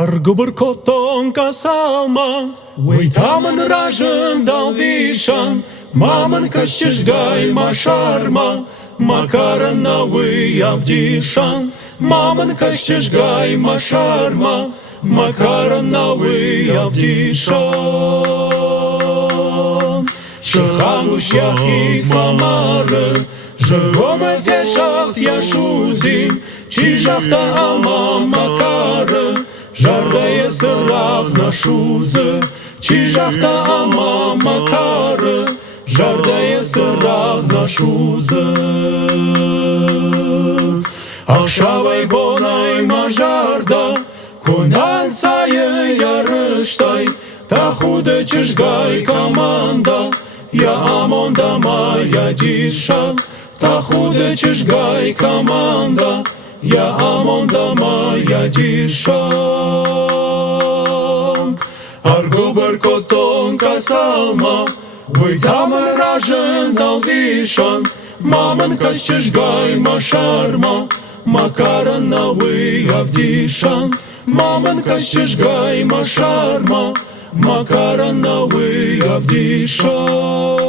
Argubur koton kasalma, uitamın rajın dal vişan, mamın kaşçışgay maşarma, makarana avdişan, mamın kaşçışgay maşarma, makarana avdişan. Шахамуш яхи фамары, жгоме фешахт яшузим, чижахта ама макары, жардае сырав нашузы, чижахта ама макары, жардае сырав нашузы. Ахшавай бонай мажарда, Кунан сайы ярыштай, та худы чыжгай команда, я амонда моя дишан, та худы чыжгай команда, я амонда моя дишан. Argubur koton kasalma, uitamın rajın dal vişan, mamın kaşçışgay maşarma, makarana avdişan, mamın kaşçışgay maşarma, makarana avdişan.